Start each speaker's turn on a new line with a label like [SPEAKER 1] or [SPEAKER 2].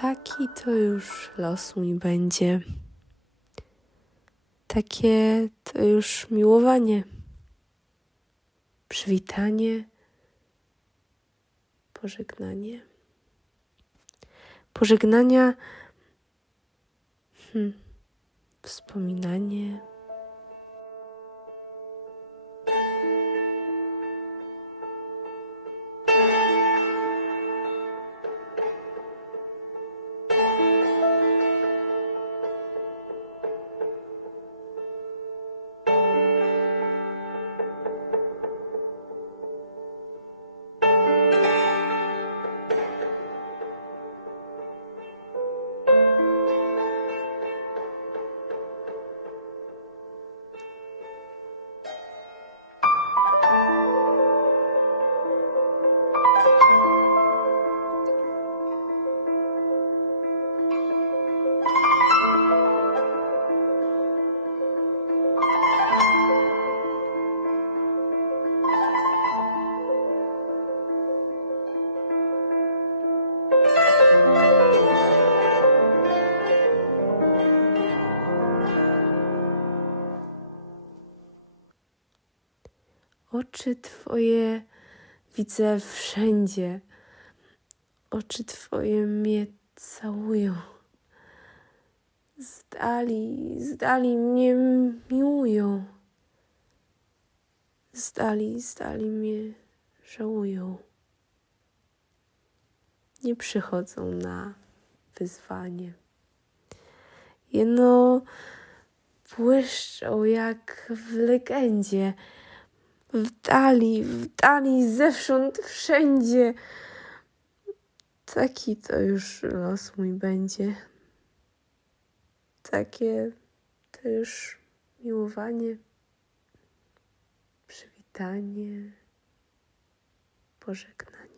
[SPEAKER 1] Taki to już los mój będzie. Takie to już miłowanie. Przywitanie. Pożegnanie. Pożegnania. Hmm. Wspominanie. Oczy Twoje widzę wszędzie. Oczy Twoje mnie całują. Z dali, z dali mnie miłują. Z dali, z dali mnie żałują. Nie przychodzą na wyzwanie. Jeno błyszczą jak w legendzie. W dali, w dali, zewsząd, wszędzie. Taki to już los mój będzie. Takie to już miłowanie, przywitanie, pożegnanie.